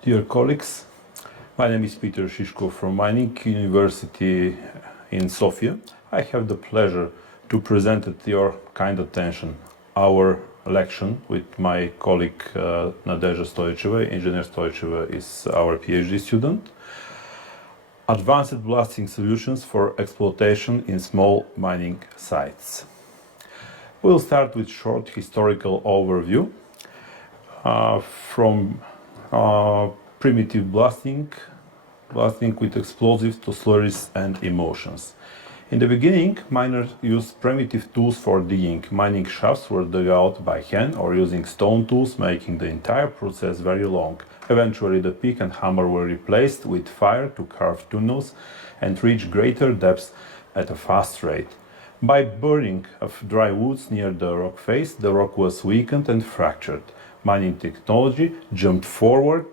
Dear colleagues, my name is Peter Shishkov from Mining University in Sofia. I have the pleasure to present at your kind attention our election with my colleague Nadezhda Stoicheva. Engineer Stoicheva is our PhD student. Advanced blasting solutions for exploitation in small mining sites. We'll start with short historical overview from primitive blasting with explosives to slurries and emulsions. In the beginning, miners used primitive tools for digging. Mining shafts were dug out by hand or using stone tools, making the entire process very long. Eventually, the pick and hammer were replaced with fire to carve tunnels and reach greater depths at a fast rate. By burning of dry woods near the rock face, the rock was weakened and fractured. Mining technology jumped forward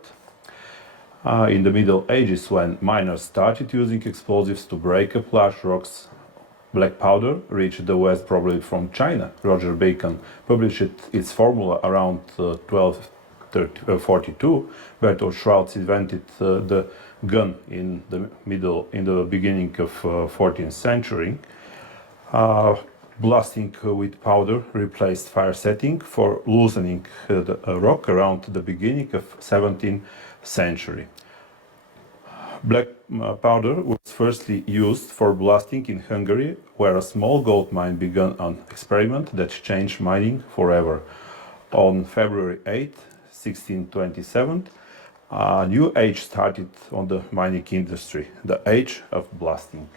in the Middle Ages, when miners started using explosives to break up large rocks. Black powder reached the West probably from China. Roger Bacon published its formula around 1242. Bertold Schwarz invented the gun in the beginning of 14th century. Blasting with powder replaced fire setting for loosening the rock around the beginning of 17th century. Black powder was firstly used for blasting in Hungary, where a small gold mine began an experiment that changed mining forever. On February 8, 1627, a new age started on the mining industry, the age of blasting.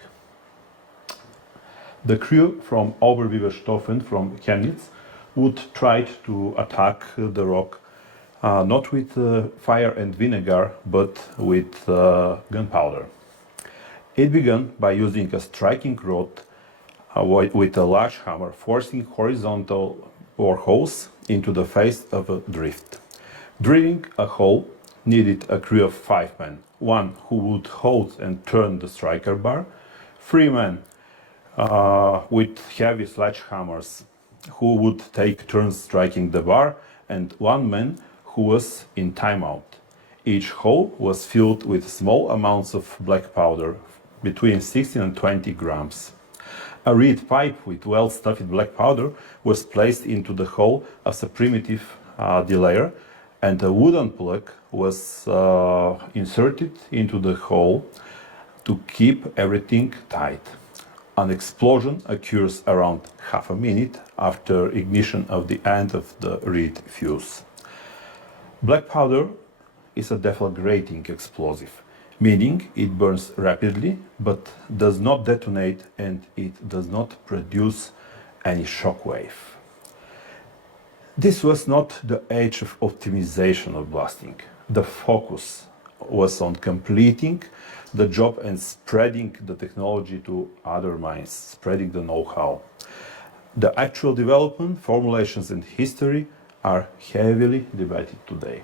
The crew from Oberbiberstoffen from Chemnitz would try to attack the rock not with fire and vinegar, but with gunpowder. It began by using a striking rod with a large hammer, forcing horizontal boreholes into the face of a drift. Drilling a hole needed a crew of 5 men, one who would hold and turn the striker bar, 3 men with heavy sledgehammers who would take turns striking the bar, and 1 man who was in timeout. Each hole was filled with small amounts of black powder, between 16 and 20 grams. A reed pipe with well-stuffed black powder was placed into the hole as a primitive delayer, and a wooden plug was inserted into the hole to keep everything tight. An explosion occurs around half a minute after ignition of the end of the reed fuse. Black powder is a deflagrating explosive, meaning it burns rapidly but does not detonate, and it does not produce any shock wave. This was not the age of optimization of blasting. The focus was on completing the job and spreading the technology to other mines, spreading the know-how. The actual development, formulations, and history are heavily debated today.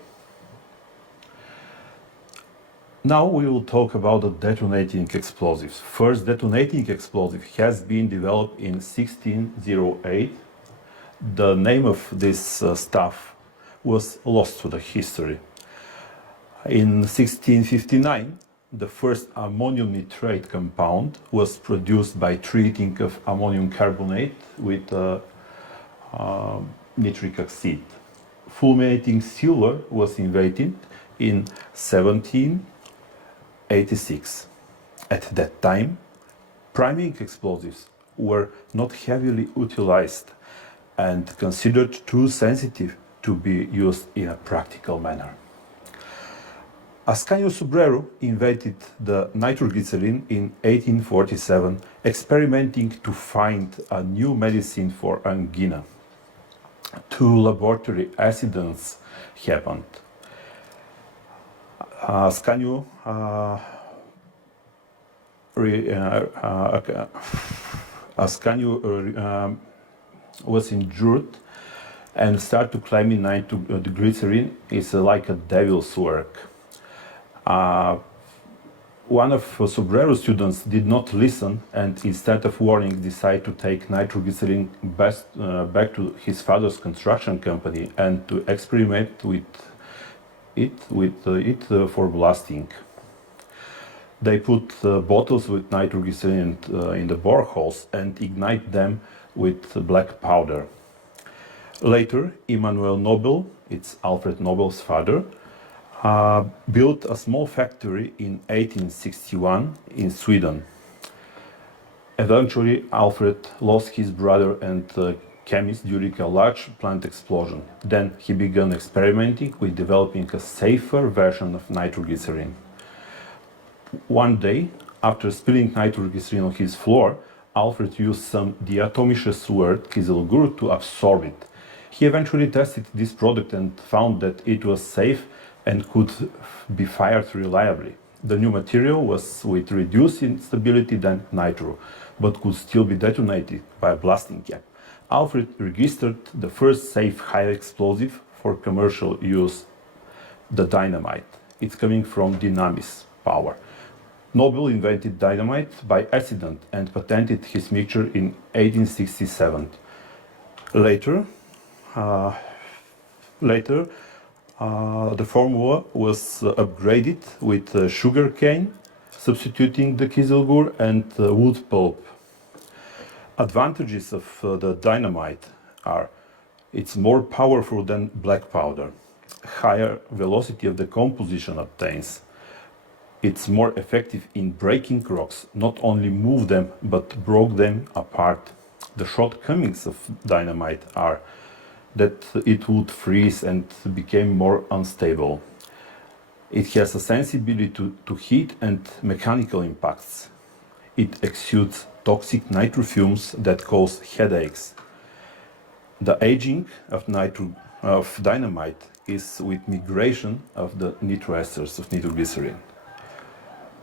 Now we will talk about the detonating explosives. First detonating explosive has been developed in 1608. The name of this stuff was lost to the history. In 1659, the first ammonium nitrate compound was produced by treating of ammonium carbonate with nitric acid. Fulminating silver was invented in 1786. At that time, priming explosives were not heavily utilized and considered too sensitive to be used in a practical manner. Ascanio Subreru invented the nitroglycerin in 1847, experimenting to find a new medicine for angina. 2 laboratory accidents happened. Ascanio was injured and started to claim the glycerin is like a devil's work. One of Subreru's students did not listen, and instead of warning decided to take nitroglycerin back to his father's construction company and to experiment with for blasting. They put bottles with nitroglycerin in the boreholes and ignite them with black powder. Later, Immanuel Nobel, it's Alfred Nobel's father, built a small factory in 1861 in Sweden. Eventually, Alfred lost his brother and chemist during a large plant explosion. Then he began experimenting with developing a safer version of nitroglycerin. One day, after spilling nitroglycerin on his floor, Alfred used some diatomaceous wort, Kizilgur, to absorb it. He eventually tested this product and found that it was safe and could be fired reliably. The new material was with reduced instability than nitro, but could still be detonated by a blasting gap. Alfred registered the first safe high explosive for commercial use, the dynamite. It's coming from dynamis power. Nobel invented dynamite by accident and patented his mixture in 1867. Later, the formula was upgraded with sugar cane, substituting the Kizilgur and wood pulp. Advantages of the dynamite are it's more powerful than black powder, higher velocity of the composition obtains, it's more effective in breaking rocks, not only move them but broke them apart. The shortcomings of dynamite are that it would freeze and became more unstable. It has a sensibility to heat and mechanical impacts. It exudes toxic nitro fumes that cause headaches. The aging of dynamite is with migration of the nitro esters of nitroglycerin.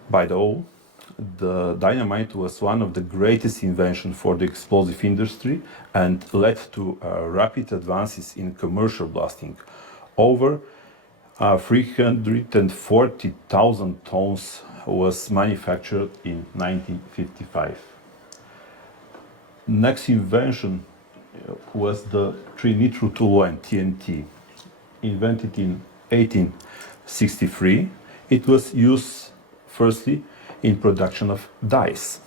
By the way, the dynamite was one of the greatest inventions for the explosive industry and led to rapid advances in commercial blasting. Over 340,000 tons was manufactured in 1955. Next invention was the Nitro Tulin TNT, invented in 1863. It was used firstly in production of dyes.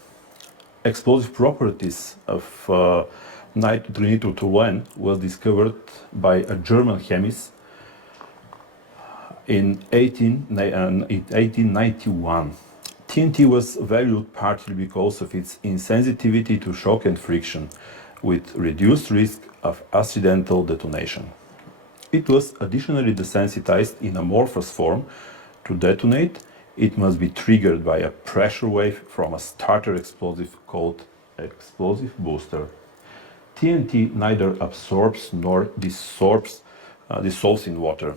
Explosive properties of Nitro was discovered by a German chemist in 1891. TNT was valued partly because of its insensitivity to shock and friction, with reduced risk of accidental detonation. It was additionally desensitized in amorphous form. To detonate, it must be triggered by a pressure wave from a starter explosive called explosive booster. TNT neither absorbs nor dissolves in water,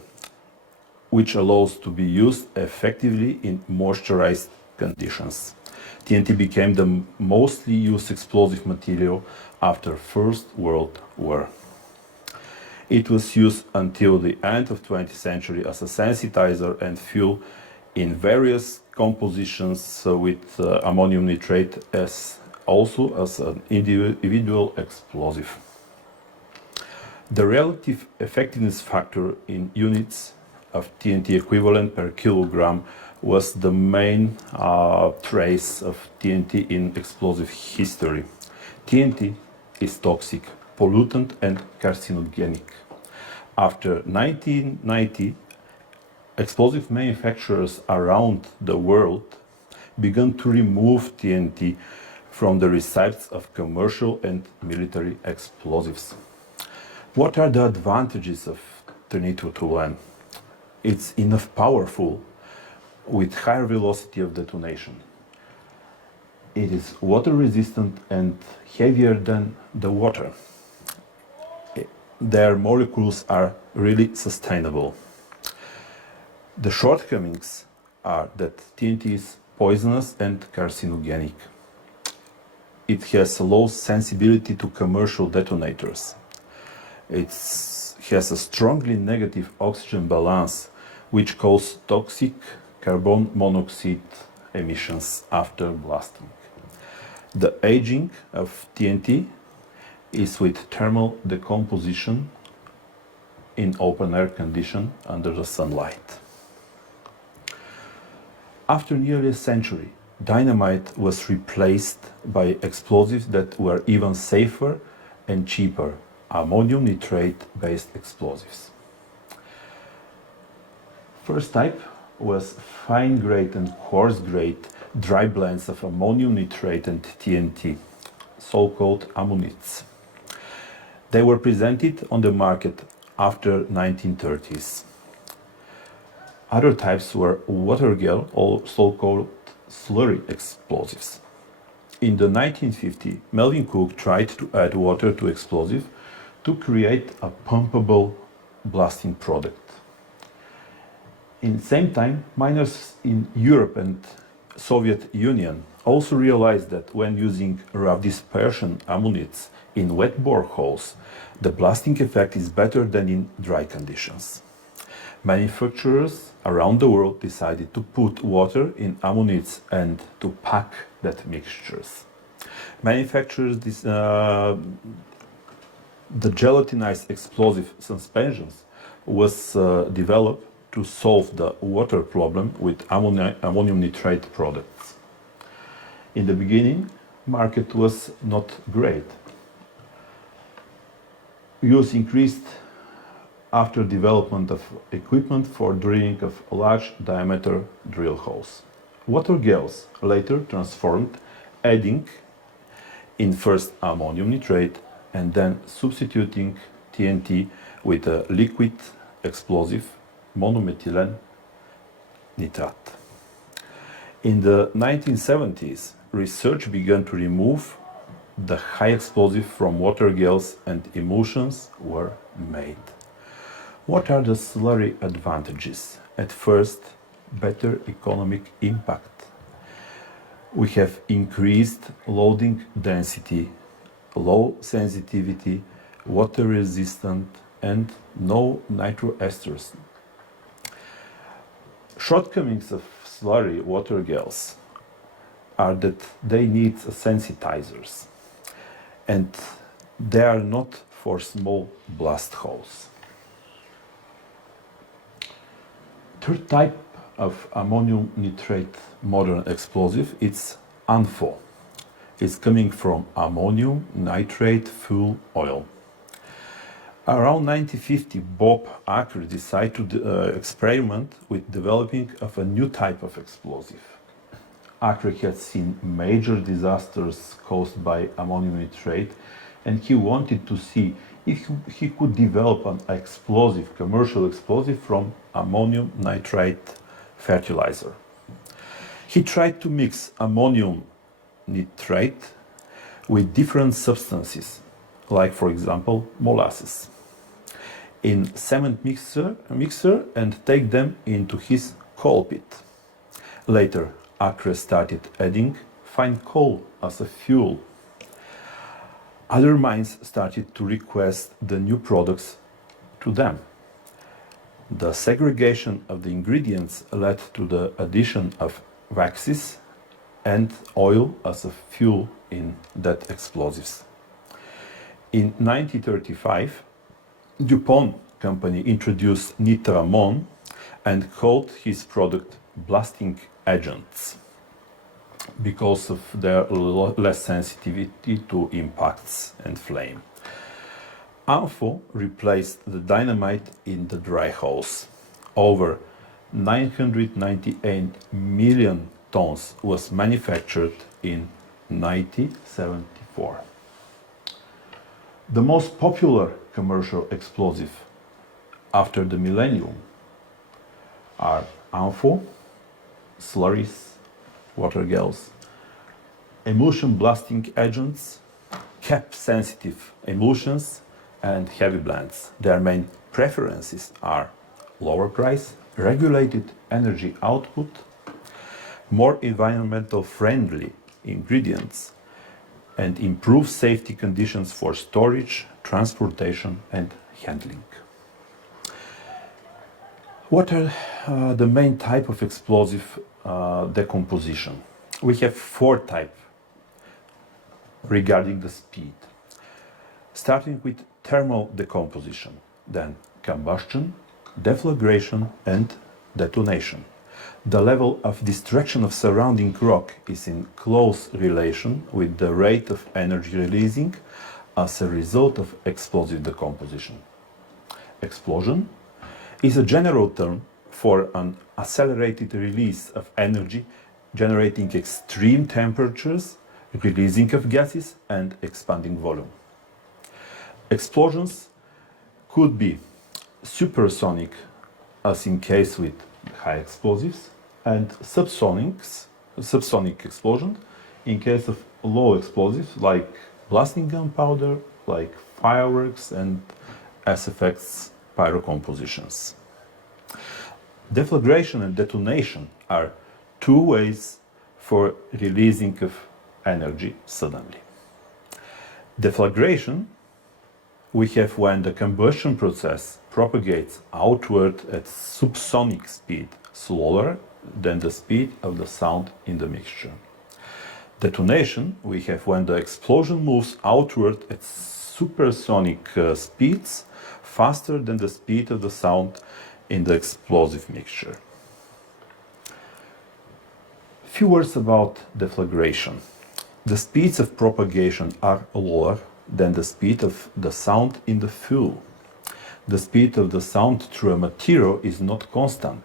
which allows to be used effectively in moisturized conditions. TNT became the mostly used explosive material after First World War. It was used until the end of 20th century as a sensitizer and fuel in various compositions with ammonium nitrate as also as an individual explosive. The relative effectiveness factor in units of TNT equivalent per kilogram was the main trace of TNT in explosive history. TNT is toxic, pollutant and carcinogenic. After 1990, explosive manufacturers around the world began to remove TNT from the recipes of commercial and military explosives. What are the advantages of Nitro-Tulin? It's enough powerful with higher velocity of detonation. It is water resistant and heavier than the water. Their molecules are really sustainable. The shortcomings are that TNT is poisonous and carcinogenic. It has a low sensibility to commercial detonators. It has a strongly negative oxygen balance, which causes toxic carbon monoxide emissions after blasting. The aging of TNT is with thermal decomposition in open air condition under the sunlight. After nearly a century, dynamite was replaced by explosives that were even safer and cheaper, ammonium nitrate-based explosives. First type was fine-grade and coarse-grade dry blends of ammonium nitrate and TNT, so-called ammonits. They were presented on the market after 1930s. Other types were water gel, or so-called slurry explosives. In the 1950s, Melvin Cook tried to add water to explosive to create a pumpable blasting product. In the same time, miners in Europe and Soviet Union also realized that when using rough dispersion ammonites in wet boreholes, the blasting effect is better than in dry conditions. Manufacturers around the world decided to put water in ammonites and to pack that mixtures. Manufacturers the gelatinized explosive suspensions was developed to solve the water problem with ammonium nitrate products. In the beginning, market was not great. Use increased after development of equipment for drilling of large diameter drill holes. Water gels later transformed, adding in first ammonium nitrate and then substituting TNT with a liquid explosive monomethylene nitrate. In the 1970s, research began to remove the high explosive from water gels and emulsions were made. What are the slurry advantages? At first, better economic impact. We have increased loading density, low sensitivity, water resistant, and no nitroesters. Shortcomings of slurry water gels are that they need sensitizers and they are not for small blast holes. Third type of ammonium nitrate modern explosive is ANFO. It's coming from ammonium nitrate fuel oil. Around 1950, Bob Acker decided to experiment with developing of a new type of explosive. Acker had seen major disasters caused by ammonium nitrate, and he wanted to see if he could develop an explosive, commercial explosive from ammonium nitrate fertilizer. He tried to mix ammonium nitrate with different substances, like for example molasses, in cement mixer and take them into his coal pit. Later, Acker started adding fine coal as a fuel. Other mines started to request the new products to them. The segregation of the ingredients led to the addition of waxes and oil as a fuel in that explosives. In 1935, DuPont company introduced Nitramon and called his product blasting agents because of their less sensitivity to impacts and flame. ANFO replaced the dynamite in the dry holes. Over 998 million tons was manufactured in 1974. The most popular commercial explosive after the millennium are ANFO, slurries, water gels, emulsion blasting agents, cap-sensitive emulsions, and heavy blends. Their main preferences are lower price, regulated energy output, more environmental friendly ingredients, and improved safety conditions for storage, transportation, and handling. What are the main type of explosive decomposition? We have four types regarding the speed. Starting with thermal decomposition. then combustion, deflagration and detonation. The level of destruction of surrounding rock is in close relation with the rate of energy releasing as a result of explosive decomposition. Explosion is a general term for an accelerated release of energy generating extreme temperatures, releasing of gases and expanding volume. Explosions could be supersonic, as in case with high explosives, and subsonic explosion in case of low explosives like blasting gunpowder, like fireworks and SFX pyrocompositions. Deflagration and detonation are two ways for releasing of energy suddenly. Deflagration we have when the combustion process propagates outward at subsonic speed, slower than the speed of the sound in the mixture. Detonation we have when the explosion moves outward at supersonic speeds, faster than the speed of the sound in the explosive mixture. Few words about deflagration. The speeds of propagation are lower than the speed of the sound in the fuel. The speed of the sound through a material is not constant,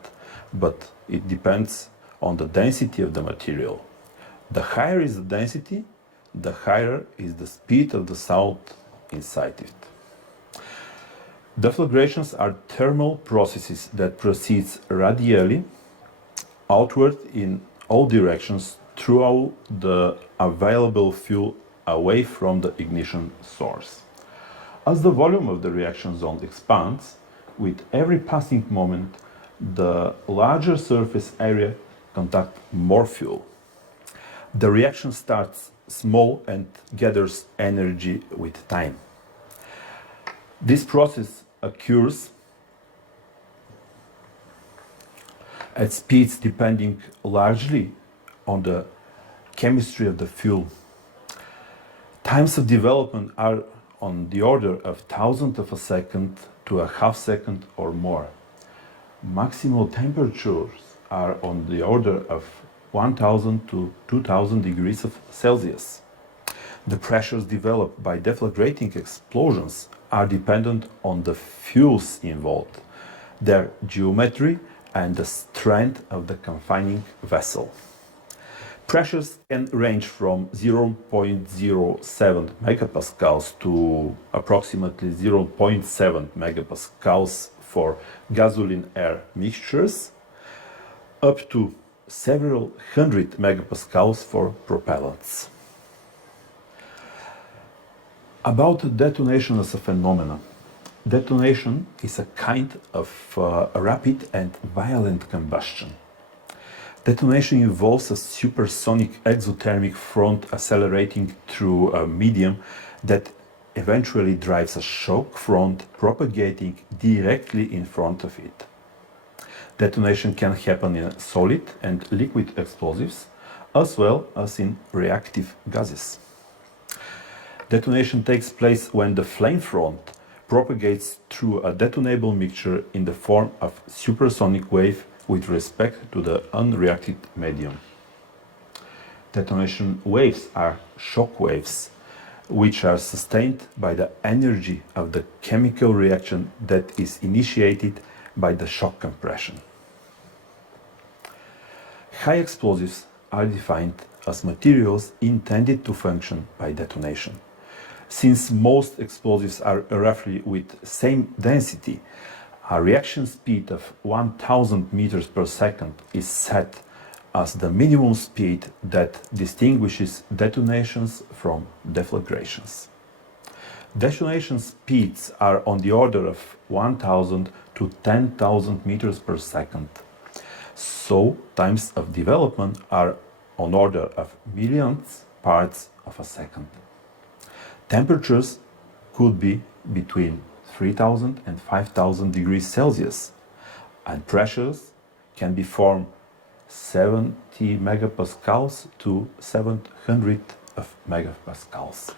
but it depends on the density of the material. The higher is the density, the higher is the speed of the sound inside it. Deflagrations are thermal processes that proceed radially outward in all directions throughout the available fuel away from the ignition source. As the volume of the reaction zone expands, with every passing moment, the larger surface area contains more fuel. The reaction starts small and gathers energy with time. This process occurs at speeds depending largely on the chemistry of the fuel. Times of development are on the order of thousandth of a second to a half second or more. Maximal temperatures are on the order of 1000 to 2000 degrees Celsius. The pressures developed by deflagrating explosions are dependent on the fuels involved, their geometry and the strength of the confining vessel. Pressures can range from 0.07 megapascals to approximately 0.7 megapascals for gasoline-air mixtures, up to several hundred megapascals for propellants. About detonation as a phenomenon. Detonation is a kind of rapid and violent combustion. Detonation involves a supersonic exothermic front accelerating through a medium that eventually drives a shock front propagating directly in front of it. Detonation can happen in solid and liquid explosives, as well as in reactive gases. Detonation takes place when the flame front propagates through a detonable mixture in the form of supersonic wave with respect to the unreacted medium. Detonation waves are shock waves, which are sustained by the energy of the chemical reaction that is initiated by the shock compression. High explosives are defined as materials intended to function by detonation. Since most explosives are roughly with same density, a reaction speed of 1000 meters per second is set as the minimum speed that distinguishes detonations from deflagrations. Detonation speeds are on the order of 1000 to 10,000 meters per second. So times of development are on order of millionths parts of a second. Temperatures could be between 3000 and 5000 degrees Celsius, and pressures can be from 70 megapascals to 700 of megapascals.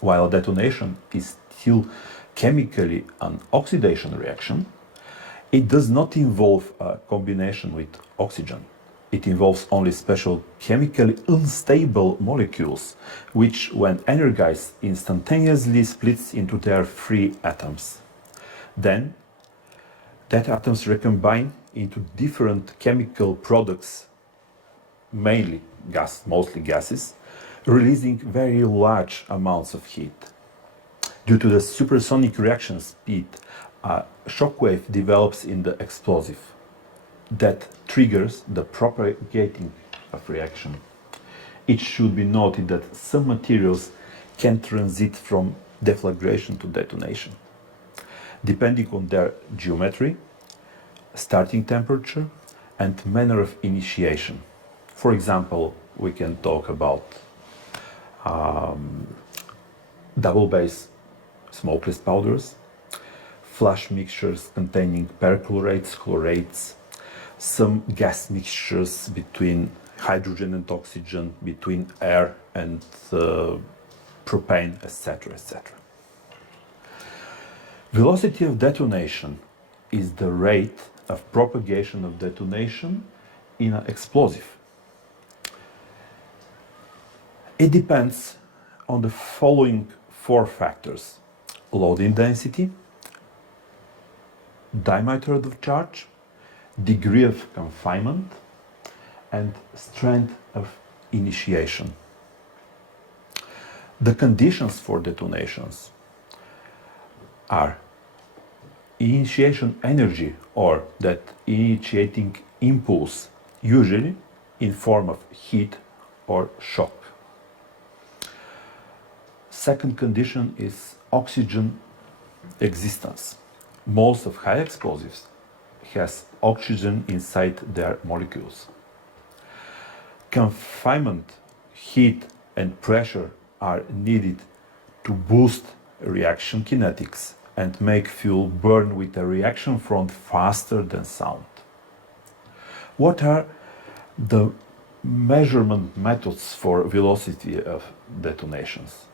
While detonation is still chemically an oxidation reaction, it does not involve a combination with oxygen. It involves only special chemically unstable molecules, which, when energized, instantaneously splits into their free atoms. Then, that atoms recombine into different chemical products, mainly mostly gases, releasing very large amounts of heat. Due to the supersonic reaction speed, a shockwave develops in the explosive that triggers the propagating of reaction. It should be noted that some materials can transit from deflagration to detonation, depending on their geometry, starting temperature, and manner of initiation. For example, we can talk about double base smokeless powders, flash mixtures containing perchlorates, chlorates, some gas mixtures between hydrogen and oxygen, between air and propane, etc., etc. Velocity of detonation is the rate of propagation of detonation in an explosive. It depends on the following four factors: loading density, diameter of charge, degree of confinement, and strength of initiation. The conditions for detonations are initiation energy, or that initiating impulse, usually in form of heat or shock. Second condition is oxygen existence. Most of high explosives has oxygen inside their molecules. Confinement, heat and pressure are needed to boost reaction kinetics and make fuel burn with a reaction front faster than sound. What are the measurement methods for velocity of detonations?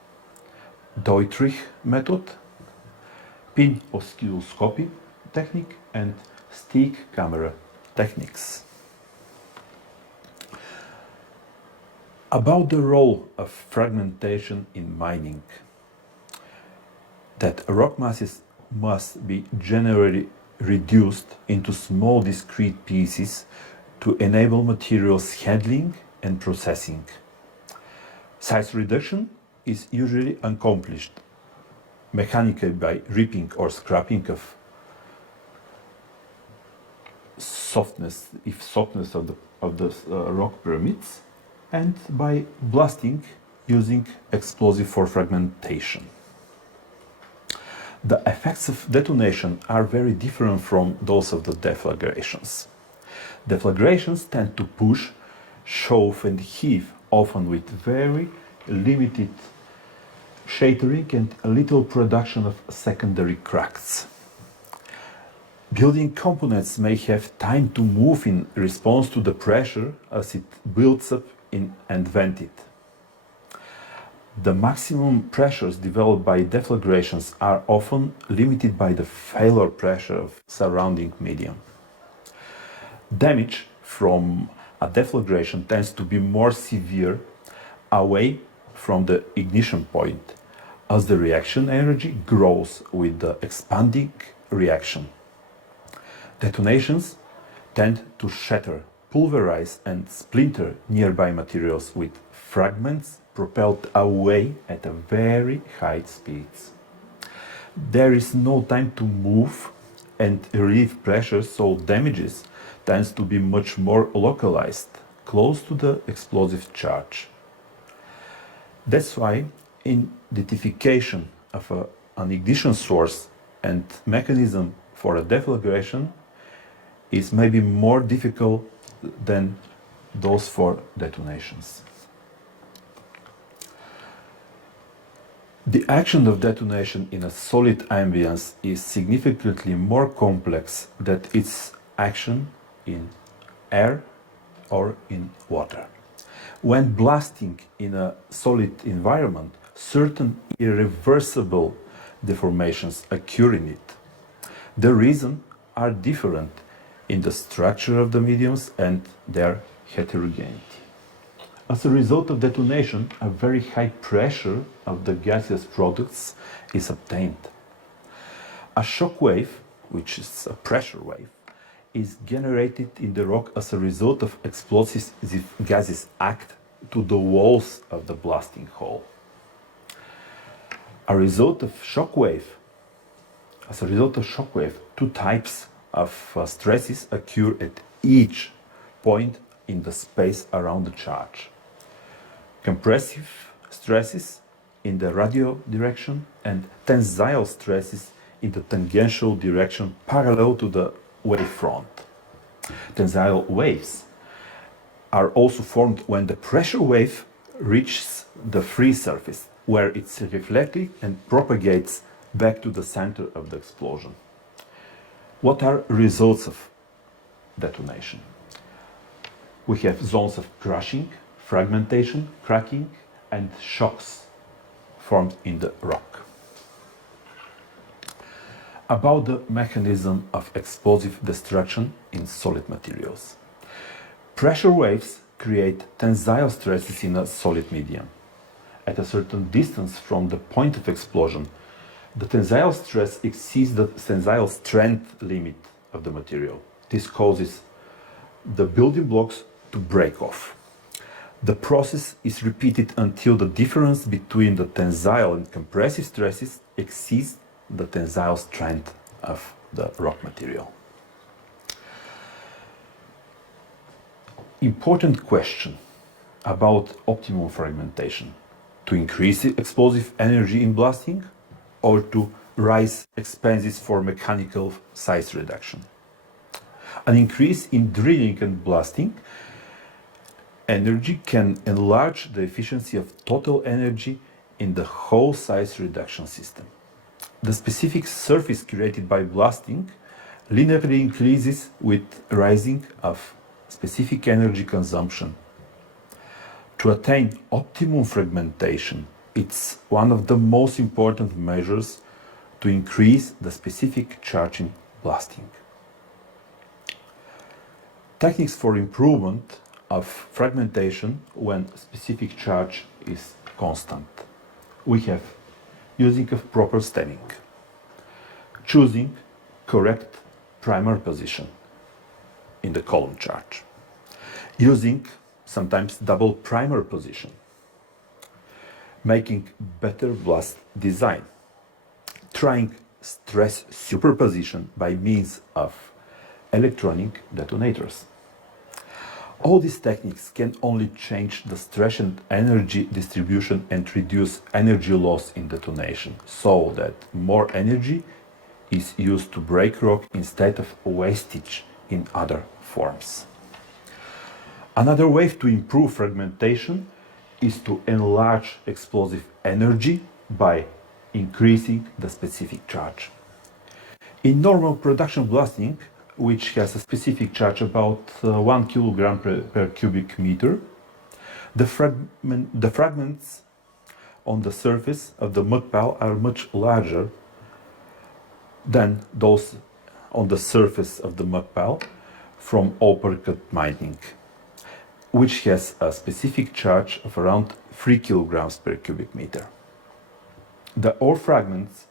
Deutrich method, pin oscilloscopy technique, and stick camera techniques. About the role of fragmentation in mining, that rock masses must be generally reduced into small discrete pieces to enable materials handling and processing. Size reduction is usually accomplished mechanically by ripping or scraping of softness, if softness of the rock permits, and by blasting using explosive for fragmentation. The effects of detonation are very different from those of the deflagrations. Deflagrations tend to push, shove and heave, often with very limited shattering and a little production of secondary cracks. Building components may have time to move in response to the pressure as it builds up and vented. The maximum pressures developed by deflagrations are often limited by the failure pressure of surrounding medium. Damage from a deflagration tends to be more severe away from the ignition point, as the reaction energy grows with the expanding reaction. Detonations tend to shatter, pulverize and splinter nearby materials with fragments propelled away at a very high speeds. There is no time to move and relieve pressure, so damages tends to be much more localized, close to the explosive charge. That's why identification of an ignition source and mechanism for a deflagration is maybe more difficult than those for detonations. The action of detonation in a solid ambience is significantly more complex than its action in air or in water. When blasting in a solid environment, certain irreversible deformations occur in it. The reasons are different in the structure of the mediums and their heterogeneity. As a result of detonation, a very high pressure of the gaseous products is obtained. A shock wave, which is a pressure wave, is generated in the rock as a result of explosive gases act to the walls of the blasting hole. As a result of shock wave, two types of stresses occur at each point in the space around the charge. Compressive stresses in the radial direction and tensile stresses in the tangential direction parallel to the wave front. Tensile waves are also formed when the pressure wave reaches the free surface, where it's reflected and propagates back to the center of the explosion. What are results of detonation? We have zones of crushing, fragmentation, cracking, and shocks formed in the rock. About the mechanism of explosive destruction in solid materials. Pressure waves create tensile stresses in a solid medium. At a certain distance from the point of explosion, the tensile stress exceeds the tensile strength limit of the material. This causes the building blocks to break off. The process is repeated until the difference between the tensile and compressive stresses exceeds the tensile strength of the rock material. Important question about optimum fragmentation: to increase the explosive energy in blasting or to raise expenses for mechanical size reduction. An increase in drilling and blasting energy can enlarge the efficiency of total energy in the whole size reduction system. The specific surface created by blasting linearly increases with rising of specific energy consumption. To attain optimum fragmentation, it's one of the most important measures to increase the specific charge in blasting. Techniques for improvement of fragmentation when specific charge is constant. We have using of proper stemming, choosing correct primer position in the column charge, using sometimes double primer position, making better blast design, trying stress superposition by means of electronic detonators. All these techniques can only change the stress and energy distribution and reduce energy loss in detonation, so that more energy is used to break rock instead of wastage in other forms. Another way to improve fragmentation is to enlarge explosive energy by increasing the specific charge. In normal production blasting, which has a specific charge about 1 kilogram per cubic meter, the fragments on the surface of the mud pile are much larger than those on the surface of the mud pile from open cut mining, which has a specific charge of around 3 kilograms per cubic meter. The ore fragments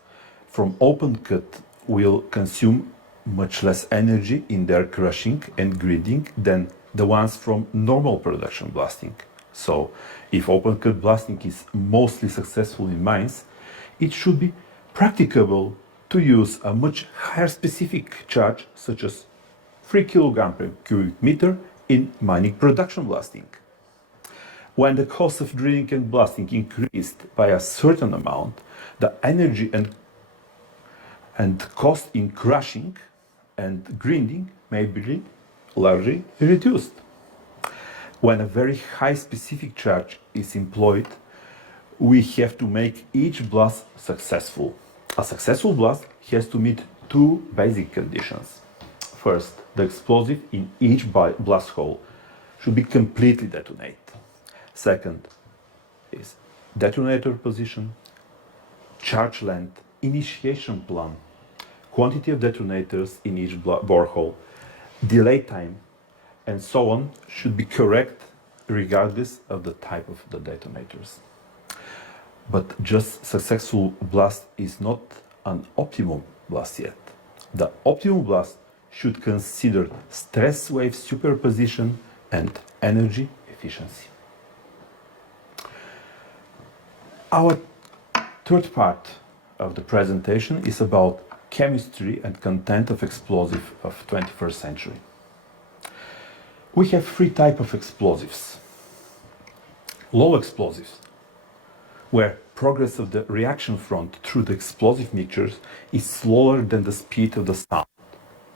from open cut will consume much less energy in their crushing and grinding than the ones from normal production blasting. So, if open cut blasting is mostly successful in mines, it should be practicable to use a much higher specific charge, such as 3 kg per cubic meter, in mining production blasting. When the cost of drilling and blasting increased by a certain amount, the energy and cost in crushing and grinding may be largely reduced. When a very high specific charge is employed, we have to make each blast successful. A successful blast has to meet two basic conditions. First, the explosive in each blast hole should be completely detonated. Second is detonator position, charge length, initiation plan, quantity of detonators in each borehole, delay time, and so on should be correct regardless of the type of the detonators. But just successful blast is not an optimum blast yet. The optimum blast should consider stress wave superposition and energy efficiency. Our third part of the presentation is about chemistry and content of explosive of 21st century. We have three types of explosives. Low explosives, where progress of the reaction front through the explosive mixtures is slower than the speed of the sound,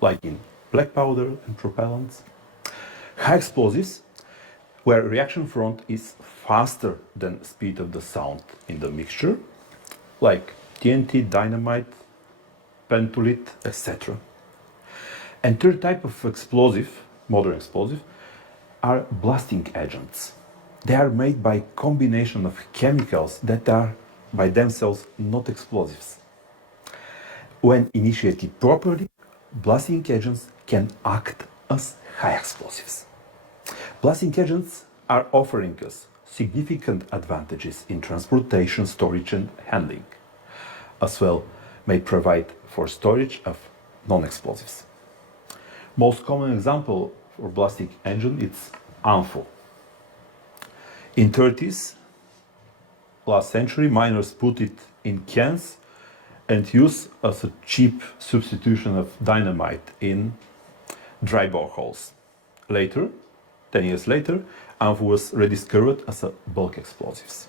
like in black powder and propellants. High explosives, where reaction front is faster than speed of the sound in the mixture, like TNT, dynamite, pentolite, etc. And third type of explosive, modern explosive, are blasting agents. They are made by combination of chemicals that are by themselves not explosives. When initiated properly, blasting agents can act as high explosives. Blasting agents are offering us significant advantages in transportation, storage and handling, as well may provide for storage of non-explosives. Most common example for blasting engine is ANFO. In 30s, last century, miners put it in cans and used as a cheap substitution of dynamite in dry boreholes. Later, 10 years later, ANFO was rediscovered as a bulk explosives.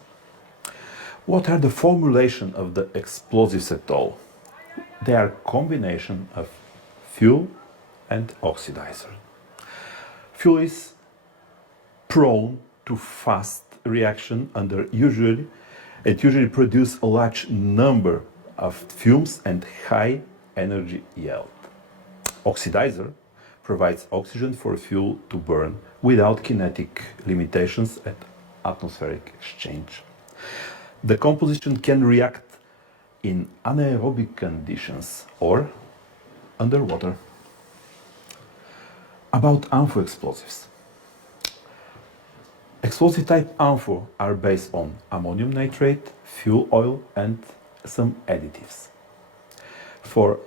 What are the formulation of the explosives at all? They are a combination of fuel and oxidizer. Fuel is prone to fast reaction under usually produce a large number of fumes and high energy yield. Oxidizer provides oxygen for fuel to burn without kinetic limitations at atmospheric exchange. The composition can react in anaerobic conditions or underwater. About ANFO explosives. Explosive type ANFO are based on ammonium nitrate, fuel oil and some additives. For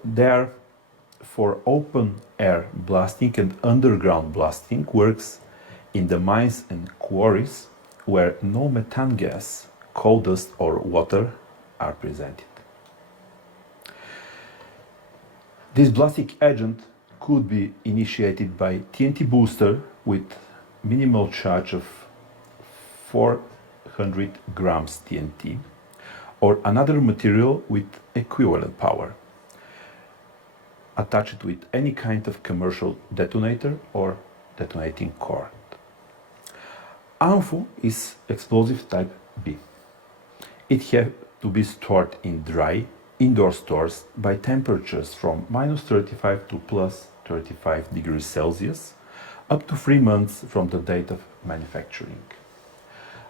open air blasting and underground blasting works in the mines and quarries where no methane gas, coal dust or water are presented. This blasting agent could be initiated by TNT booster with minimal charge of 400 grams TNT or another material with equivalent power, attached with any kind of commercial detonator or detonating cord. ANFO is explosive type B. It has to be stored in dry indoor stores by temperatures from -35 to +35 degrees Celsius up to 3 months from the date of manufacturing.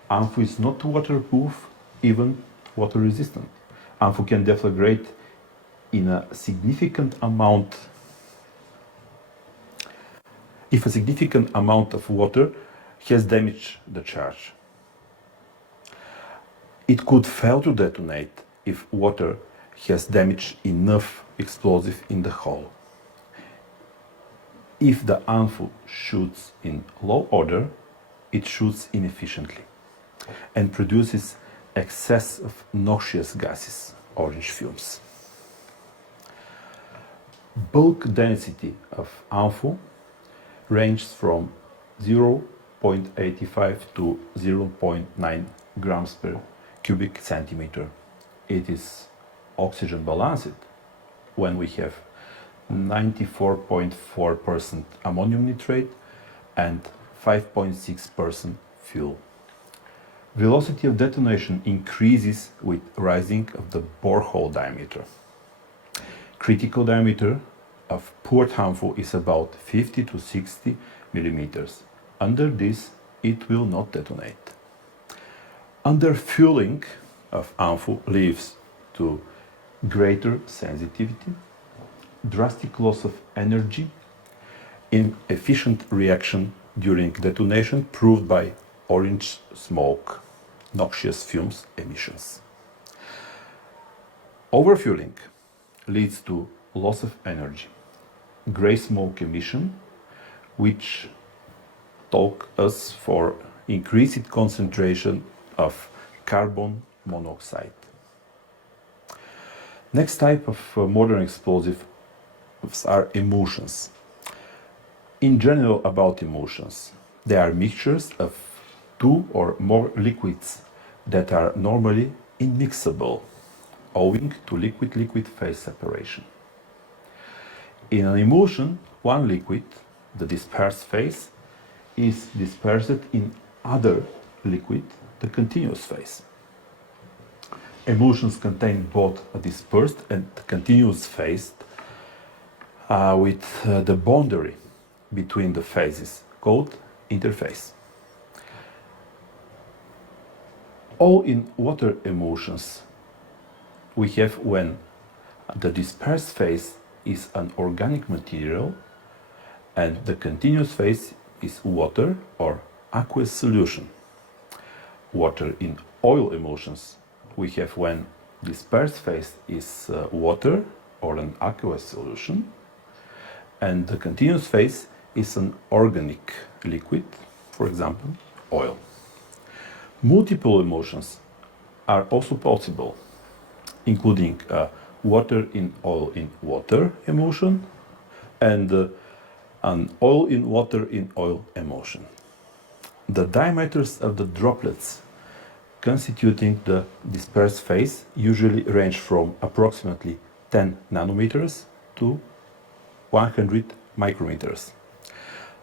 ANFO is not waterproof, even water resistant. ANFO can deflagrate in a significant amount if a significant amount of water has damaged the charge. It could fail to detonate if water has damaged enough explosive in the hull. If the ANFO shoots in low order, it shoots inefficiently and produces excess of noxious gases, orange fumes. Bulk density of ANFO ranges from 0.85 to 0.9 grams per cubic centimeter. It is oxygen balanced when we have 94.4% ammonium nitrate and 5.6% fuel. Velocity of detonation increases with rising of the borehole diameter. Critical diameter of poured ANFO is about 50 to 60 millimeters. Under this, it will not detonate. Underfueling of ANFO leads to greater sensitivity, drastic loss of energy, inefficient reaction during detonation proved by orange smoke, noxious fumes emissions. Overfueling leads to loss of energy, gray smoke emission, which talk us for increased concentration of carbon monoxide. Next type of modern explosives are emulsions. In general, about emulsions, they are mixtures of two or more liquids that are normally immixable, owing to liquid-liquid phase separation. In an emulsion, one liquid, the dispersed phase, is dispersed in other liquid, the continuous phase. Emulsions contain both a dispersed and continuous phase with the boundary between the phases called interface. All in water emulsions we have when the dispersed phase is an organic material and the continuous phase is water or aqueous solution. Water in oil emulsions we have when dispersed phase is water or an aqueous solution and the continuous phase is an organic liquid, for example, oil. Multiple emulsions are also possible, including water in water emulsion and an oil in oil emulsion. The diameters of the droplets constituting the dispersed phase usually range from approximately 10 nanometers to 100 micrometers.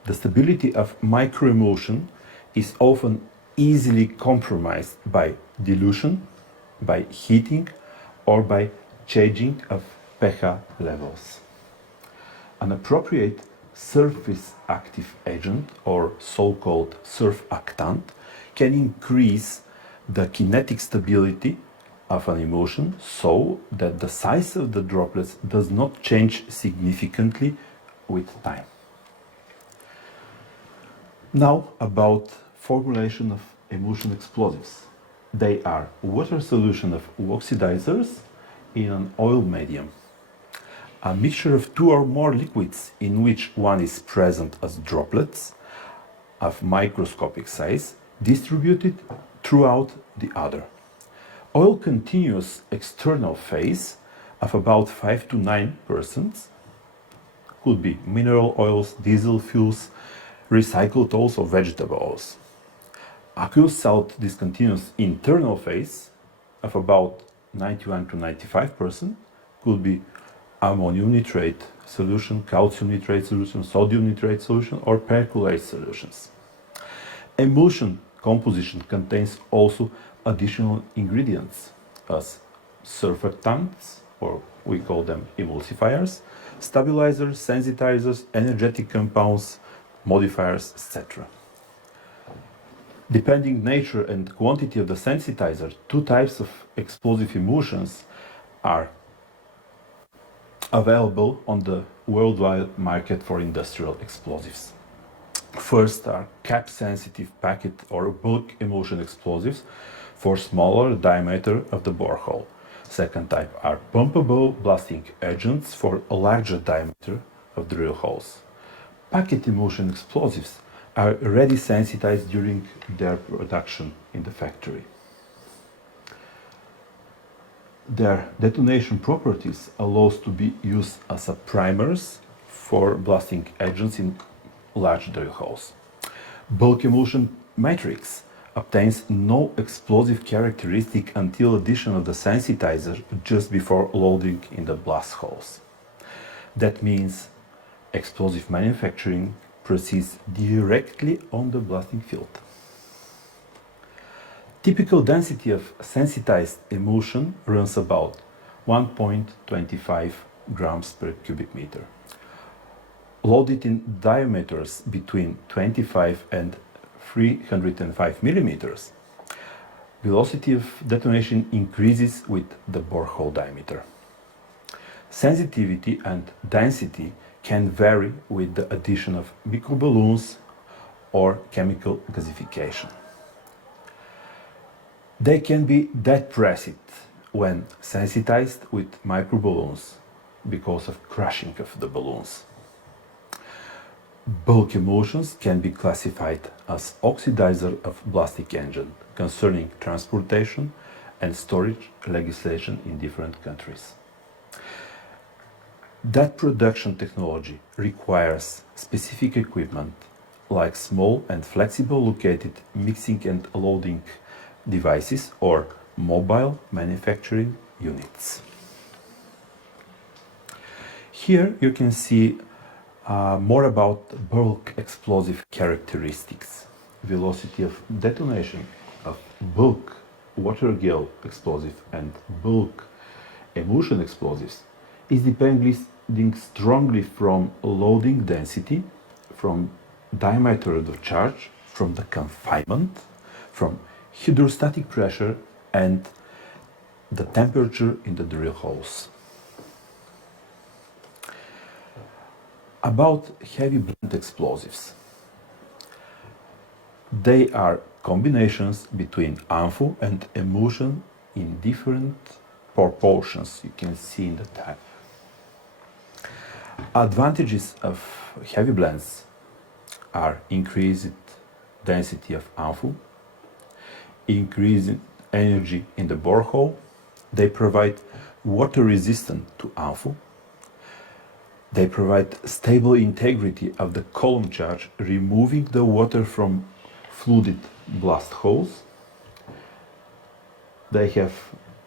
The stability of microemulsion is often easily compromised by dilution, by heating, or by changing of pH levels. An appropriate surface active agent, or so-called surfactant, can increase the kinetic stability of an emulsion so that the size of the droplets does not change significantly with time. Now about formulation of emulsion explosives. They are water solution of oxidizers in an oil medium. A mixture of two or more liquids in which one is present as droplets of microscopic size distributed throughout the other. Oil continuous external phase of about 5 to 9%, could be mineral oils, diesel fuels, recycled oils or vegetable oils. Aqueous salt discontinuous internal phase of about 91 to 95% could be ammonium nitrate solution, calcium nitrate solution, sodium nitrate solution, or perchlorate solutions. Emulsion composition contains also additional ingredients as surfactants, or we call them emulsifiers, stabilizers, sensitizers, energetic compounds, modifiers, etc. Depending nature and quantity of the sensitizer, two types of explosive emulsions are available on the worldwide market for industrial explosives. First are cap-sensitive packet or bulk emulsion explosives for smaller diameter of the borehole. Second type are pumpable blasting agents for a larger diameter of drill holes. Packet emulsion explosives are already sensitized during their production in the factory. Their detonation properties allows to be used as a primers for blasting agents in large drill holes. Bulk emulsion matrix obtains no explosive characteristic until addition of the sensitizer just before loading in the blast holes. That means explosive manufacturing proceeds directly on the blasting field. Typical density of sensitized emulsion runs about 1.25 grams per cubic meter. Loaded in diameters between 25 and 305 millimeters, velocity of detonation increases with the borehole diameter. Sensitivity and density can vary with the addition of microballoons or chemical gasification. They can be depressed when sensitized with microballoons because of crushing of the balloons. Bulk emulsions can be classified as oxidizer of plastic engine concerning transportation and storage legislation in different countries. That production technology requires specific equipment like small and flexible located mixing and loading devices or mobile manufacturing units. Here you can see more about bulk explosive characteristics. Velocity of detonation of bulk water gel explosive and bulk emulsion explosives is depending strongly from loading density, from diameter of charge, from the confinement, from hydrostatic pressure and the temperature in the drill holes. About heavy blend explosives. They are combinations between ANFO and emulsion in different proportions you can see in the tab. Advantages of heavy blends are increased density of ANFO, increased energy in the borehole. They provide water resistant to ANFO. They provide stable integrity of the column charge, removing the water from flooded blast holes. They have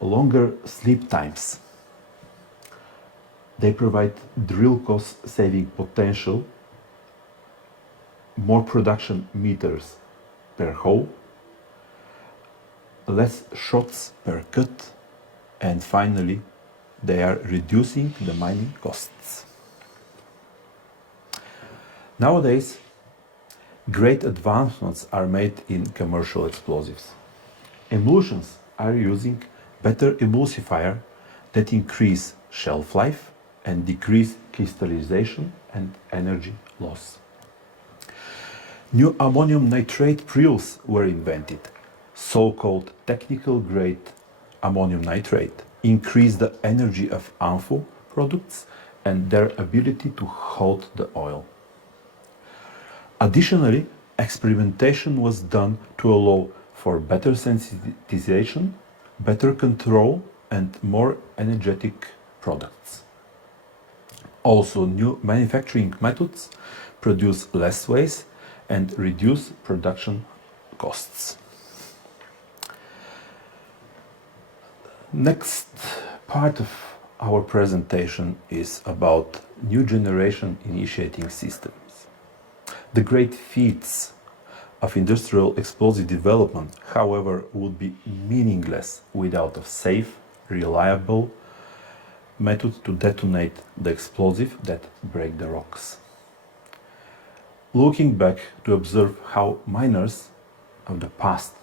longer sleep times. They provide drill cost saving potential, more production meters per hole, less shots per cut, and finally, they are reducing the mining costs. Nowadays, great advancements are made in commercial explosives. Emulsions are using better emulsifier that increase shelf life and decrease crystallization and energy loss. New ammonium nitrate prills were invented. So-called technical grade ammonium nitrate increase the energy of ANFO products and their ability to hold the oil. Additionally, experimentation was done to allow for better sensitization, better control, and more energetic products. Also, new manufacturing methods produce less waste and reduce production costs. Next part of our presentation is about new generation initiating systems. The great feats of industrial explosive development, however, would be meaningless without a safe, reliable method to detonate the explosive that break the rocks. Looking back to observe how miners of the past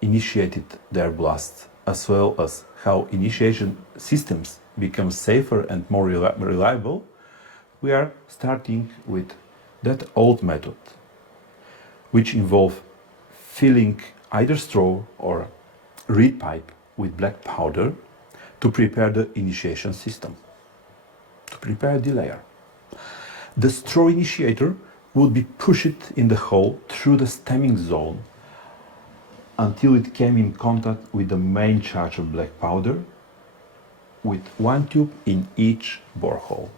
initiated their blasts, as well as how initiation systems become safer and more reliable, we are starting with that old method, which involve filling either straw or reed pipe with black powder to prepare the initiation system, to prepare the layer. The straw initiator would be pushed in the hole through the stemming zone until it came in contact with the main charge of black powder, with one tube in each borehole.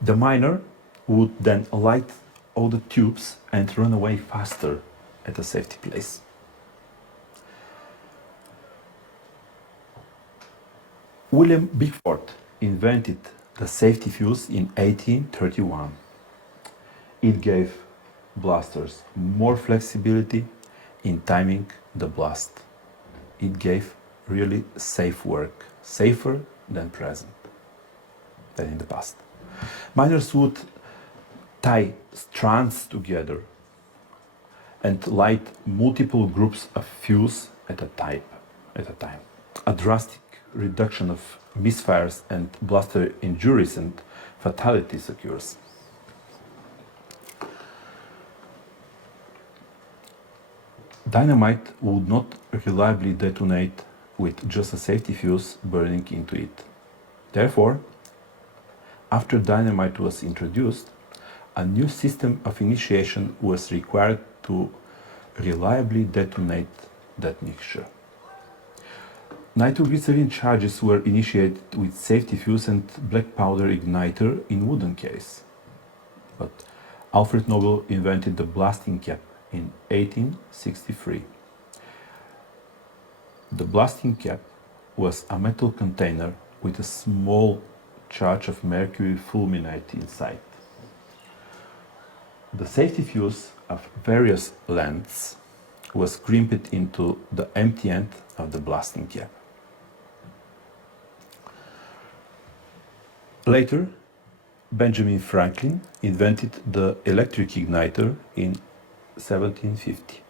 The miner would then light all the tubes and run away faster at a safety place. William Bickford invented the safety fuse in 1831. It gave blasters more flexibility in timing the blast. It gave really safe work, safer than in the past. Miners would tie strands together and light multiple groups of fuse at a time. A drastic reduction of misfires and blaster injuries and fatalities occurs. Dynamite would not reliably detonate with just a safety fuse burning into it. Therefore, after dynamite was introduced, a new system of initiation was required to reliably detonate that mixture. Nitroglycerin charges were initiated with safety fuse and black powder igniter in wooden case. But Alfred Nobel invented the blasting cap in 1863. The blasting cap was a metal container with a small charge of mercury fulminate inside. The safety fuse of various lengths was crimped into the empty end of the blasting cap. Later, Benjamin Franklin invented the electric igniter in 1750.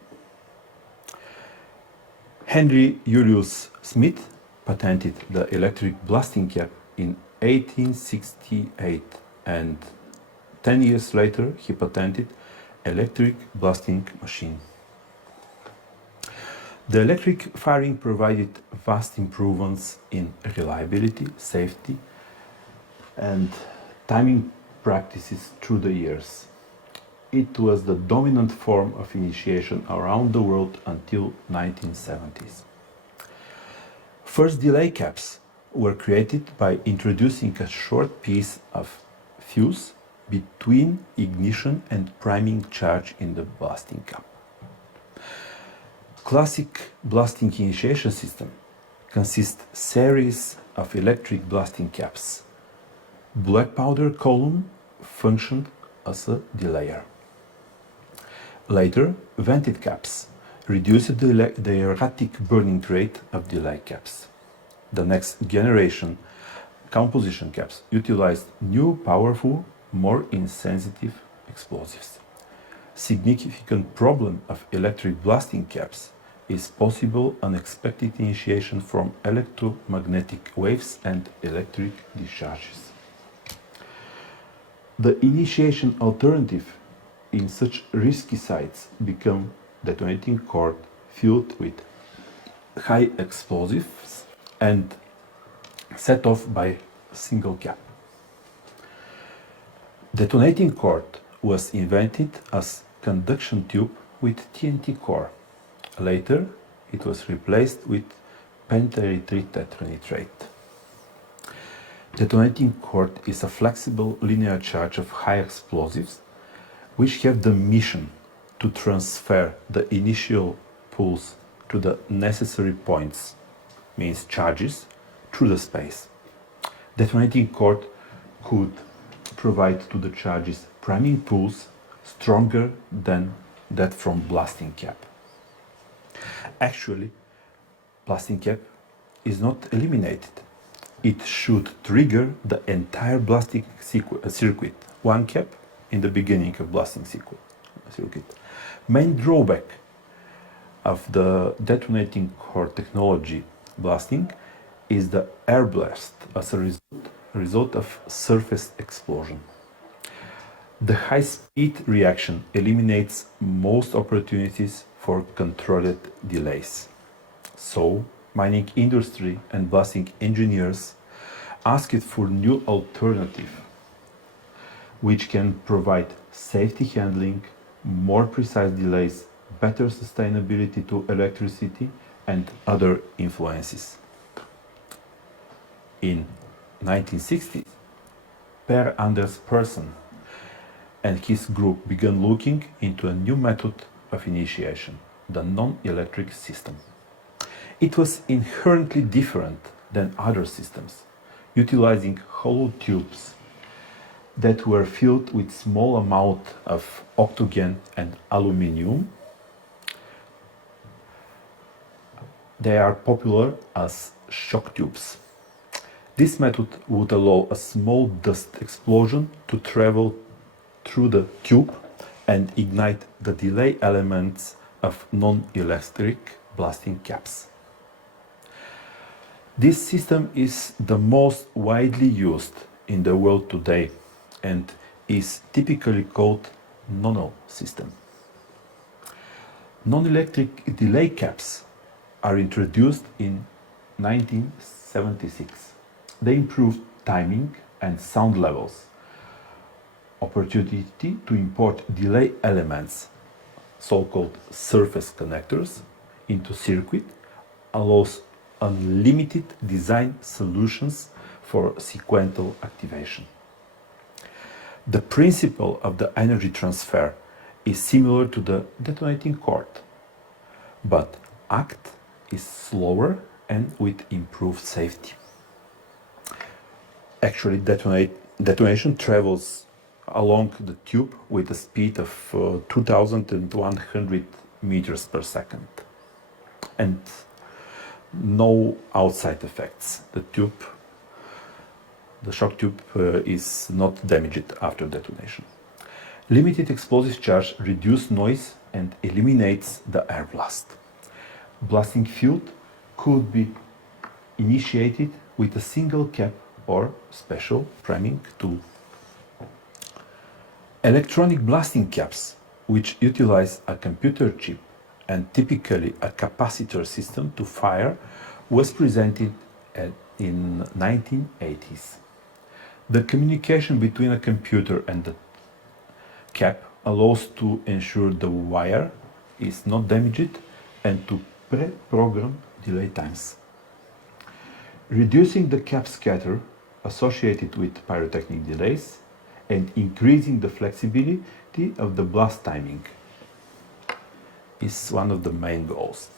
Henry Julius Smith patented the electric blasting cap in 1868, and 10 years later he patented electric blasting machine. The electric firing provided vast improvements in reliability, safety, and timing practices through the years. It was the dominant form of initiation around the world until 1970s. First delay caps were created by introducing a short piece of fuse between ignition and priming charge in the blasting cap. Classic blasting initiation system consists series of electric blasting caps. Black powder column functioned as a delayer. Later, vented caps reduced the erratic burning rate of delay caps. The next generation composition caps utilized new, powerful, more insensitive explosives. Significant problem of electric blasting caps is possible unexpected initiation from electromagnetic waves and electric discharges. The initiation alternative in such risky sites become detonating cord filled with high explosives and set off by single cap. Detonating cord was invented as conduction tube with TNT core. Later, it was replaced with pentaerythrit tetranitrate. Detonating cord is a flexible linear charge of high explosives which have the mission to transfer the initial pulse to the necessary points, means charges, through the space. Detonating cord could provide to the charges priming pulse stronger than that from blasting cap. Actually, blasting cap is not eliminated. It should trigger the entire blasting circuit, one cap in the beginning of blasting circuit. Main drawback of the detonating core technology blasting is the air blast as a result of surface explosion. The high-speed reaction eliminates most opportunities for controlled delays. So, mining industry and blasting engineers asked for new alternative which can provide safety handling, more precise delays, better sustainability to electricity, and other influences. In 1960s, Per Anders Persson and his group began looking into a new method of initiation, the non-electric system. It was inherently different than other systems, utilizing hollow tubes that were filled with small amount of oxygen and aluminium. They are popular as shock tubes. This method would allow a small dust explosion to travel through the tube and ignite the delay elements of non-electric blasting caps. This system is the most widely used in the world today and is typically called nonel system. Non-electric delay caps are introduced in 1976. They improved timing and sound levels. Opportunity to import delay elements, so-called surface connectors, into circuit allows unlimited design solutions for sequential activation. The principle of the energy transfer is similar to the detonating cord, but act is slower and with improved safety. Actually, detonation travels along the tube with a speed of 2,100 meters per second and no outside effects. The shock tube is not damaged after detonation. Limited explosive charge reduces noise and eliminates the air blast. Blasting field could be initiated with a single cap or special priming tool. Electronic blasting caps, which utilize a computer chip and typically a capacitor system to fire, was presented in 1980s. The communication between a computer and the cap allows to ensure the wire is not damaged and to pre-program delay times. Reducing the cap scatter associated with pyrotechnic delays and increasing the flexibility of the blast timing is one of the main goals.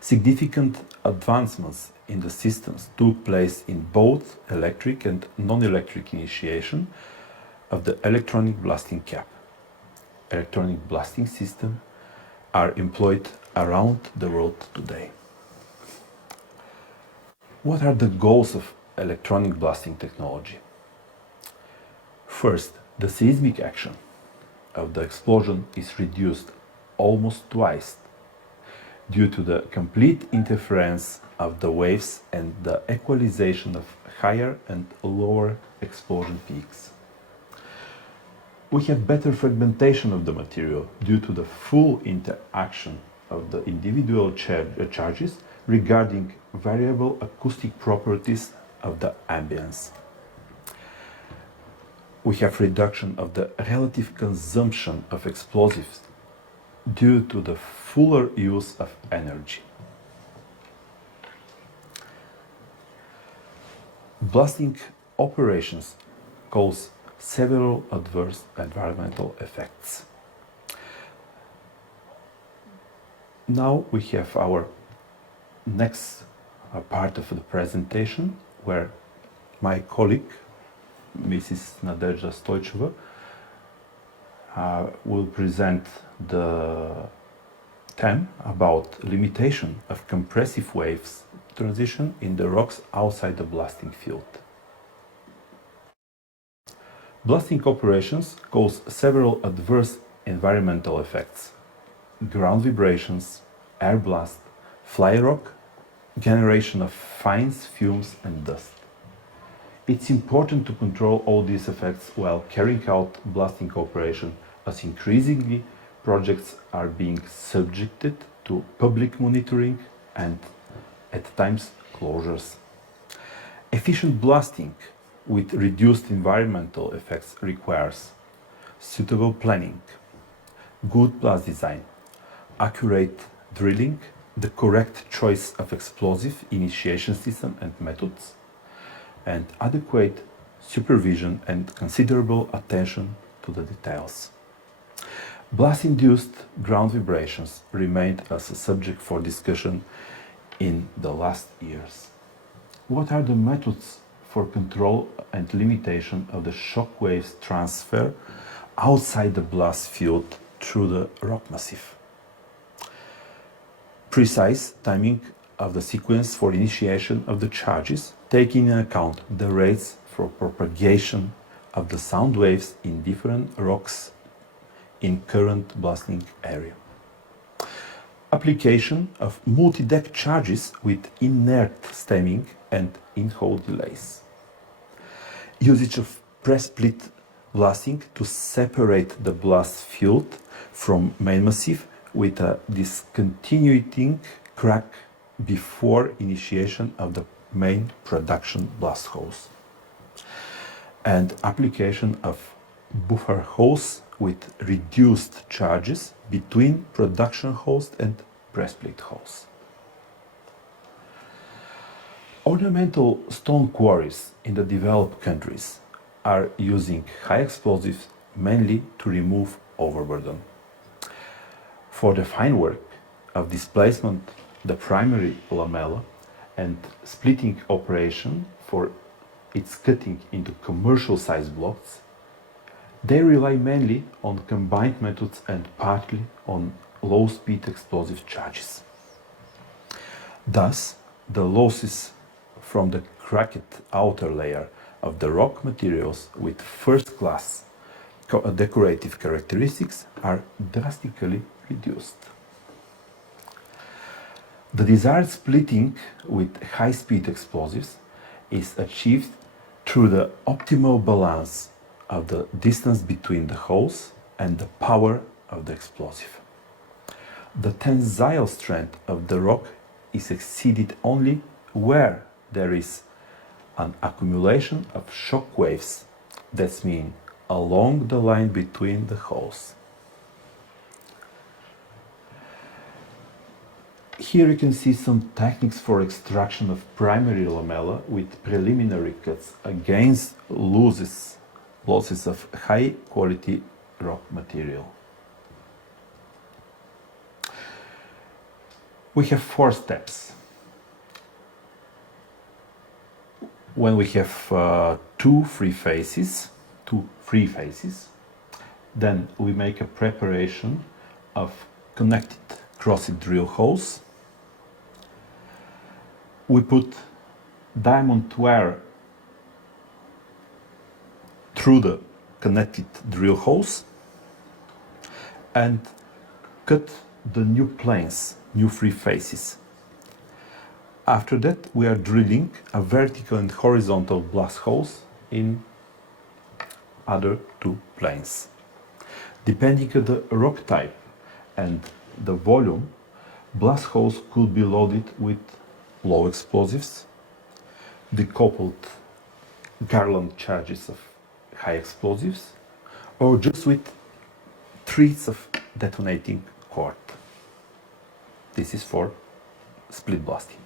Significant advancements in the systems took place in both electric and non-electric initiation of the electronic blasting cap. Electronic blasting systems are employed around the world today. What are the goals of electronic blasting technology? First, the seismic action of the explosion is reduced almost twice due to the complete interference of the waves and the equalization of higher and lower explosion peaks. We have better fragmentation of the material due to the full interaction of the individual charges regarding variable acoustic properties of the ambience. We have reduction of the relative consumption of explosives due to the fuller use of energy. Blasting operations cause several adverse environmental effects. Now we have our next part of the presentation where my colleague, Mrs. Nadezhda Stoicheva, will present the theme about limitation of compressive waves transition in the rocks outside the blasting field. Blasting operations cause several adverse environmental effects: ground vibrations, air blast, fly rock, generation of fines, fumes and dust. It's important to control all these effects while carrying out blasting operation, as increasingly projects are being subjected to public monitoring and at times closures. Efficient blasting with reduced environmental effects requires suitable planning, good blast design, accurate drilling, the correct choice of explosive initiation system and methods, and adequate supervision and considerable attention to the details. Blast-induced ground vibrations remained as a subject for discussion in the last years. What are the methods for control and limitation of the shock waves transfer outside the blast field through the rock massif? Precise timing of the sequence for initiation of the charges, taking into account the rates for propagation of the sound waves in different rocks in current blasting area. application of multi-deck charges with inert stemming and in-hole delays, usage of press-split blasting to separate the blast field from main massive with a discontinuing crack before initiation of the main production blast hose, and application of buffer hose with reduced charges between production hose and press-split hose. Ornamental stone quarries in the developed countries are using high explosives mainly to remove overburden. For the fine work of displacement, the primary lamella and splitting operation for its cutting into commercial size blocks, they rely mainly on combined methods and partly on low-speed explosive charges. Thus, the losses from the cracked outer layer of the rock materials with first-class decorative characteristics are drastically reduced. The desired splitting with high-speed explosives is achieved through the optimal balance of the distance between the holes and the power of the explosive. The tensile strength of the rock is exceeded only where there is an accumulation of shock waves, that means along the line between the holes. Here you can see some techniques for extraction of primary lamella with preliminary cuts against losses of high quality rock material. We have 4 steps. When we have two free faces, then we make a preparation of connected crossed drill holes. We put diamond wire through the connected drill holes and cut the new planes, new free faces. After that, we are drilling a vertical and horizontal blast holes in other 2 planes. Depending on the rock type and the volume, blast holes could be loaded with low explosives, decoupled garland charges of high explosives, or just with threads of detonating cord. This is for split blasting.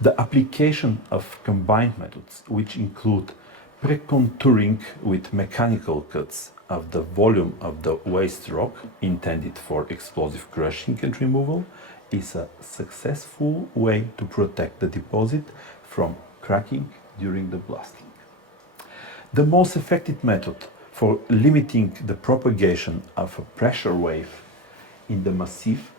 The application of combined methods, which include pre-contouring with mechanical cuts of the volume of the waste rock intended for explosive crushing and removal, is a successful way to protect the deposit from cracking during the blasting. The most effective method for limiting the propagation of a pressure wave in the massif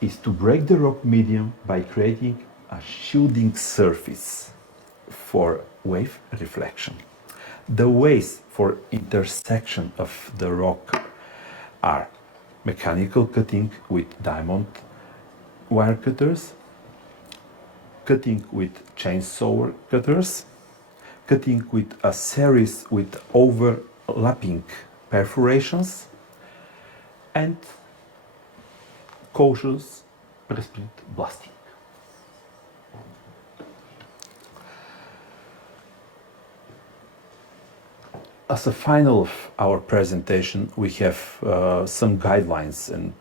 is to break the rock medium by creating a shielding surface for wave reflection. The ways for intersection of the rock are mechanical cutting with diamond wire cutters, cutting with chainsaw cutters, cutting with a series with overlapping perforations, and cautious press-split blasting. As a final of our presentation, we have some guidelines and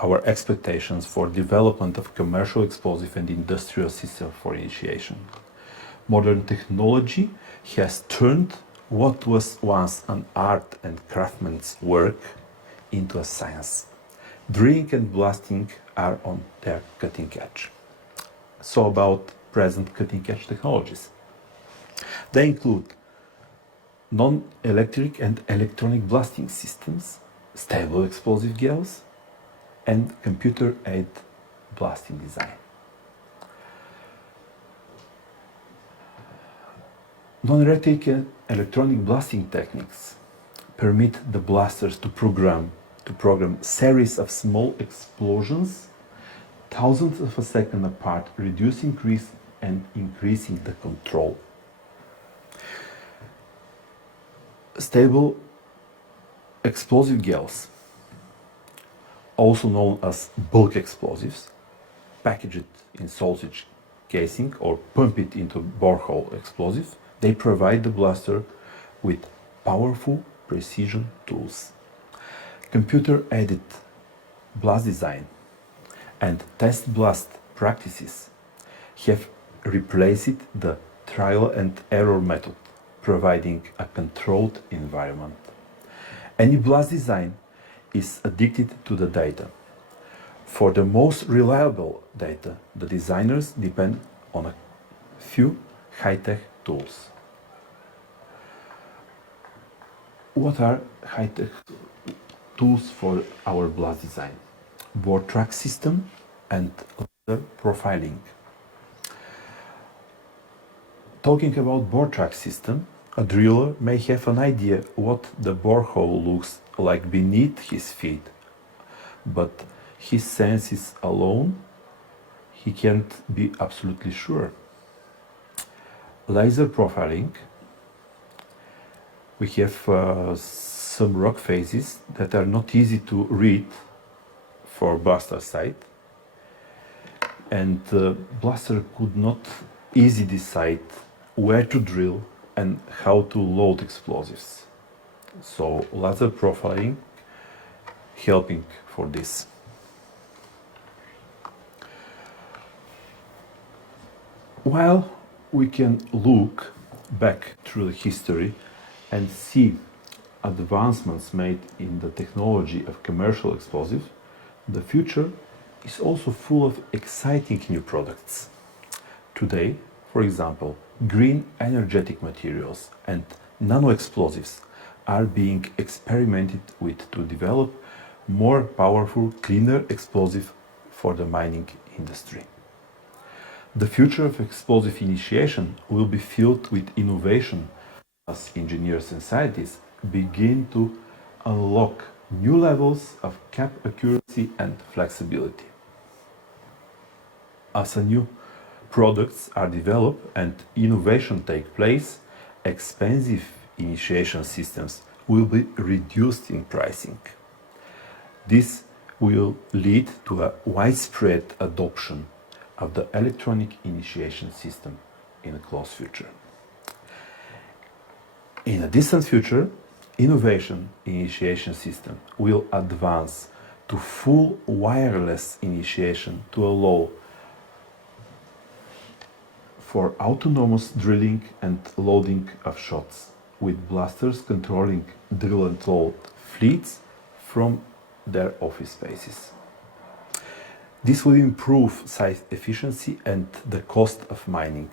our expectations for development of commercial explosive and industrial system for initiation. Modern technology has turned what was once an art and craftsman's work into a science. Drilling and blasting are on their cutting edge. So about present cutting edge technologies. They include non-electric and electronic blasting systems, stable explosive gels, and computer-aided blasting design. Non-electric and electronic blasting techniques permit the blasters to program to program series of small explosions, thousands of a second apart, reducing risk and increasing the control. Stable explosive gels, also known as bulk explosives, package it in sausage casing or pump it into borehole explosives. They provide the blaster with powerful precision tools. Computer-aided blast design and test blast practices have replaced the trial and error method, providing a controlled environment. Any blast design is addicted to the data. For the most reliable data, the designers depend on a few high-tech tools. What are high-tech tools for our blast design? Bore track system and laser profiling. Talking about bore track system, a driller may have an idea what the borehole looks like beneath his feet, but his senses alone, he can't be absolutely sure. Laser profiling, we have some rock faces that are not easy to read for blaster sight, and the blaster could not easily decide where to drill and how to load explosives. So laser profiling helping for this. While we can look back through the history and see advancements made in the technology of commercial explosives, the future is also full of exciting new products. Today, for example, green energetic materials and nano-explosives are being experimented with to develop more powerful, cleaner explosives for the mining industry. The future of explosive initiation will be filled with innovation as engineers and scientists begin to unlock new levels of cap accuracy and flexibility. As new products are developed and innovation take place, expensive initiation systems will be reduced in pricing. This will lead to a widespread adoption of the electronic initiation system in a close future. In a distant future, innovation initiation system will advance to full wireless initiation to allow for autonomous drilling and loading of shots, with blasters controlling drill and load fleets from their office spaces. This will improve site efficiency and the cost of mining,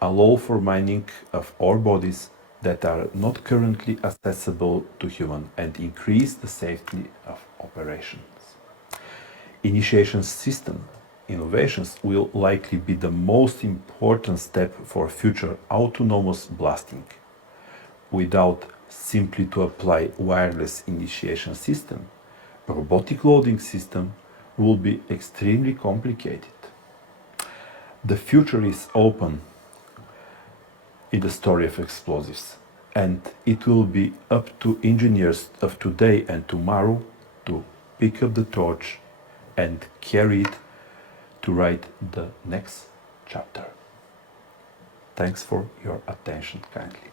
allow for mining of ore bodies that are not currently accessible to human, and increase the safety of operations. Initiation system innovations will likely be the most important step for future autonomous blasting. Without simply to apply wireless initiation system, robotic loading system will be extremely complicated. The future is open in the story of explosives, and it will be up to engineers of today and tomorrow to pick up the torch and carry it to write the next chapter. Thanks for your attention kindly.